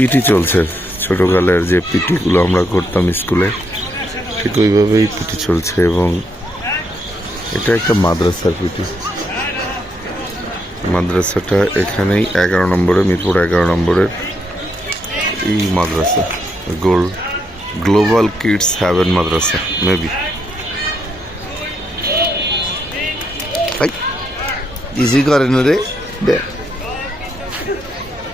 PT চলছে। ছোটকালের যে পিটিগুলো আমরা করতাম স্কুলে, ঠিক ওইভাবেই পিটি চলছে এবং এটা একটা মাদ্রাসার পিটি। মাদ্রাসাটা এখানেই এগারো নম্বরে মিরপুর এগারো নম্বরের এই মাদ্রাসা। গোল, গ্লোবাল কিডস হ্যাভেন মাদ্রাসা, মেবি। ইজি করেন রে।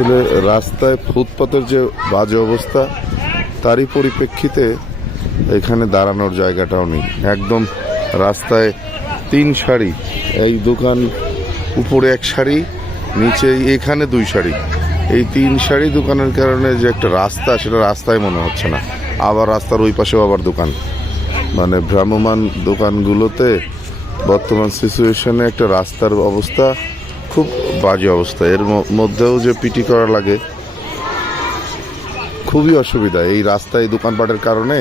আসলে রাস্তায় ফুটপাতের যে বাজে অবস্থা, তারই পরিপ্রেক্ষিতে এখানে দাঁড়ানোর জায়গাটাও নেই। একদম রাস্তায় তিন সারি, এই দোকান উপরে এক সারি, নিচে এখানে দুই সারি। এই তিন সারি দোকানের কারণে যে একটা রাস্তা, সেটা রাস্তায় মনে হচ্ছে না। আবার রাস্তার ওই পাশেও আবার দোকান। মানে ভ্রাম্যমান দোকানগুলোতে বর্তমান সিচুয়েশনে একটা রাস্তার অবস্থা খুব বাজে অবস্থা। এর মধ্যেও যে পিটি করা লাগে, খুবই অসুবিধা। এই রাস্তায় দোকানপাটের কারণে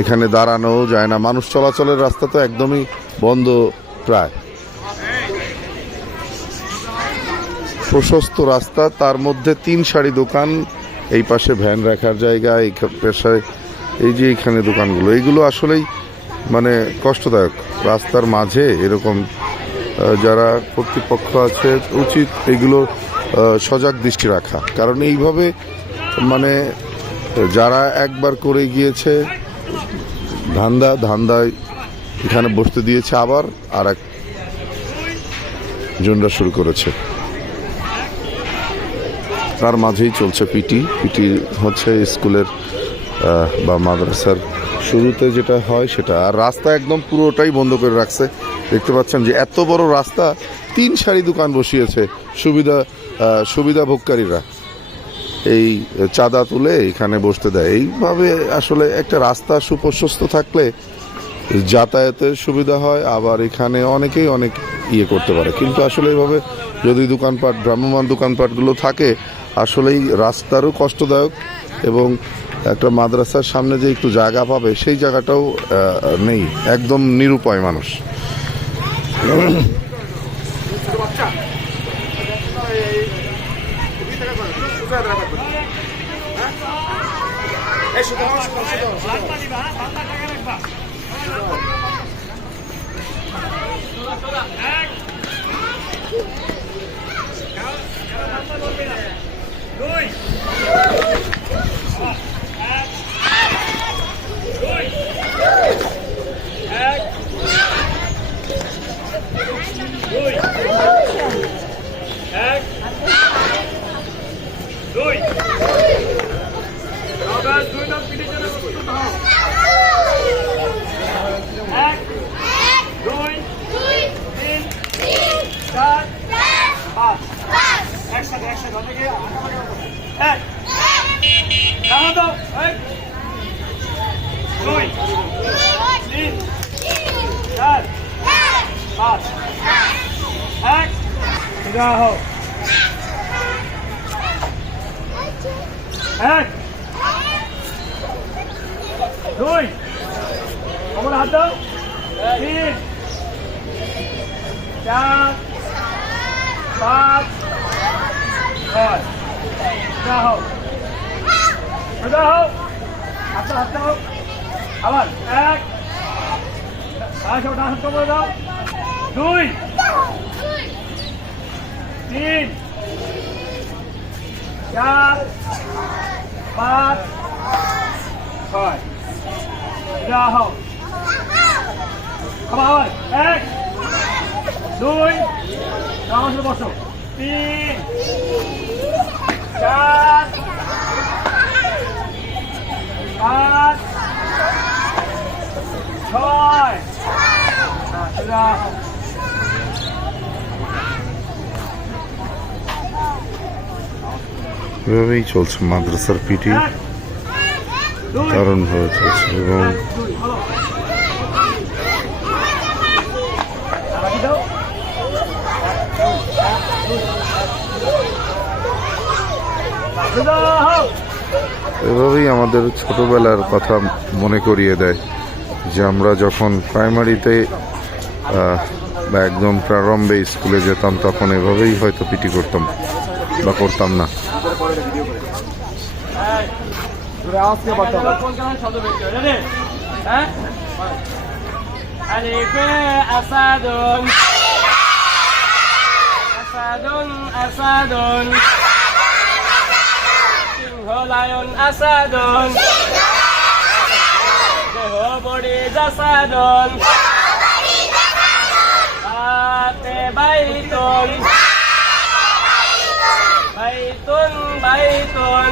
এখানে দাঁড়ানো যায় না। মানুষ চলাচলের রাস্তা তো একদমই বন্ধ প্রায়। প্রশস্ত রাস্তা, তার মধ্যে তিন সারি দোকান, এই পাশে ভ্যান রাখার জায়গা, এই পেশায়, এই যে এখানে দোকানগুলো। এইগুলো আসলেই মানে কষ্টদায়ক। রাস্তার মাঝে এরকম যারা কর্তৃপক্ষ আছে, উচিত এগুলো সজাগ দৃষ্টি রাখা। কারণ এইভাবে মানে যারা একবার করে গিয়েছে, ধান্দা, ধান্দায় এখানে বসতে দিয়েছে আবার আর এক জনরা শুরু করেছে। তার মাঝেই চলছে পিটি। পিটি হচ্ছে স্কুলের বা মাদ্রাসার শুরুতে যেটা হয় সেটা। আর রাস্তা একদম পুরোটাই বন্ধ করে রাখছে। দেখতে পাচ্ছেন যে এত বড় রাস্তা তিন সারি দোকান বসিয়েছে সুবিধা আহ, সুবিধাভোগকারীরা এই চাঁদা তুলে এখানে বসতে দেয়। এইভাবে আসলে একটা রাস্তা সুপ্রশস্ত থাকলে যাতায়াতের সুবিধা হয় আবার এখানে অনেকেই অনেক ইয়ে করতে পারে। কিন্তু আসলে এইভাবে যদি দোকানপাট ভ্রাম্যমান দোকানপাটগুলো থাকে আসলেই রাস্তারও কষ্টদায়ক এবং একটা মাদ্রাসার সামনে যে একটু জায়গা পাবে সেই জায়গাটাও নেই। একদম নিরুপায় মানুষ। দুই রবাস দুই নং পিটির জন্য প্রস্তুত হও এক দুই তিন চার পাঁচ একসাথে একসাথে অনেকে এক দাঁড়া দাও এক দুই তিন চার পাঁচ এক সোজা হও এক দুই। আমার হাত দাও তিন। চার। পাঁচ। ছয়। সোজা হও। সোজা হও। হাতটা হাত দাও আবার এক। হাত ডান হাত করে দাও। দুই। তিন। চার। পাঁচ। ছয়। দেওয়া হোক খাবার এক দুই আমার সাথে বসো। তিন চার পাঁচ ছয়। এভাবেই চলছে মাদ্রাসার পিটি। দারুণভাবে চলছে এবং এভাবেই আমাদের ছোটবেলার কথা মনে করিয়ে দেয় যে আমরা যখন প্রাইমারিতে বা একদম প্রারম্ভে স্কুলে যেতাম, তখন এভাবেই হয়তো পিটি করতাম বা করতাম না। ألف أسد أسد أسد সিংহ লায়ন আসাদন দেহ বড়ি জাসাদন হাতে বাইতন বাইতুন বাইতুন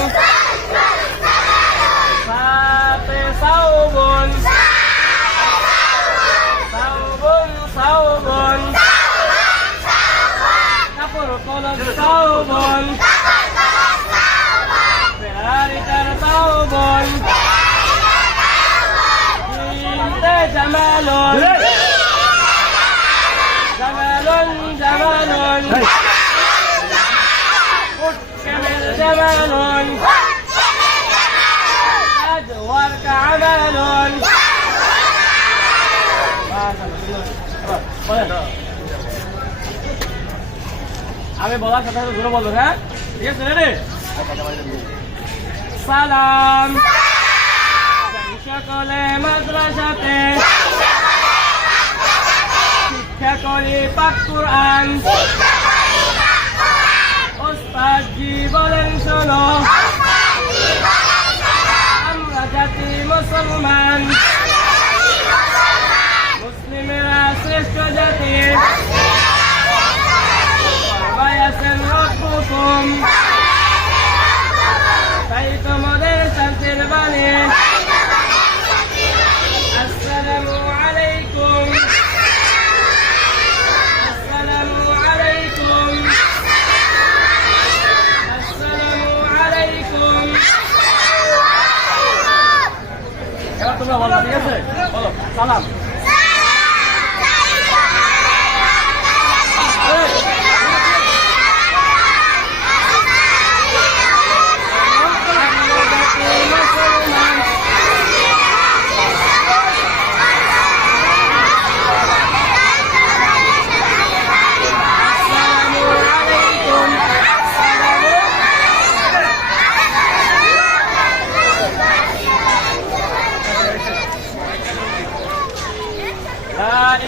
আমি বলার সাথে জোরে বলব হ্যাঁ? ঠিক আছে রে সালাম। সকলে মাদ্রাসাতে। শিক্ষা করি পাক কুরআন। ওস্তাদ জীবনের শোনো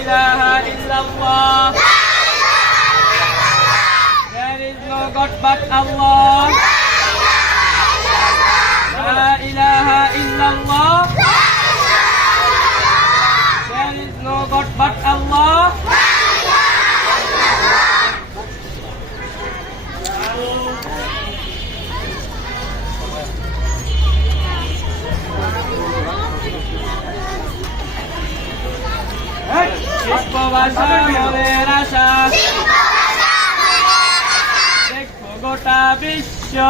ইলাহ ইল্লাল্লাহ There is no God but Allah. বিশ্ব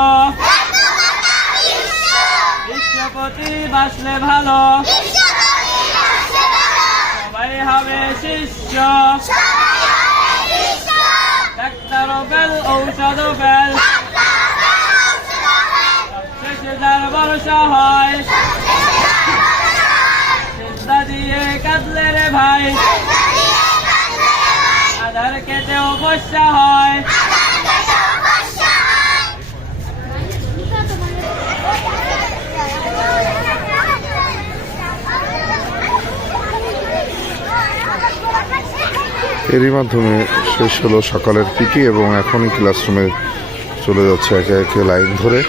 বিশ্বপতি বাসলে ভালো। সবাই হবে শিষ্য। ডাক্তার বেল ঔষধ বেল সবশেষে ভরসা হয় চিন্তা দিয়ে কাঁদলে রে ভাই। আধার কেটে অবশ্যা হয়। এরই মাধ্যমে শেষ হলো সকালের পিটি এবং এখনই ক্লাসরুমে চলে যাচ্ছে একে একে লাইন ধরে।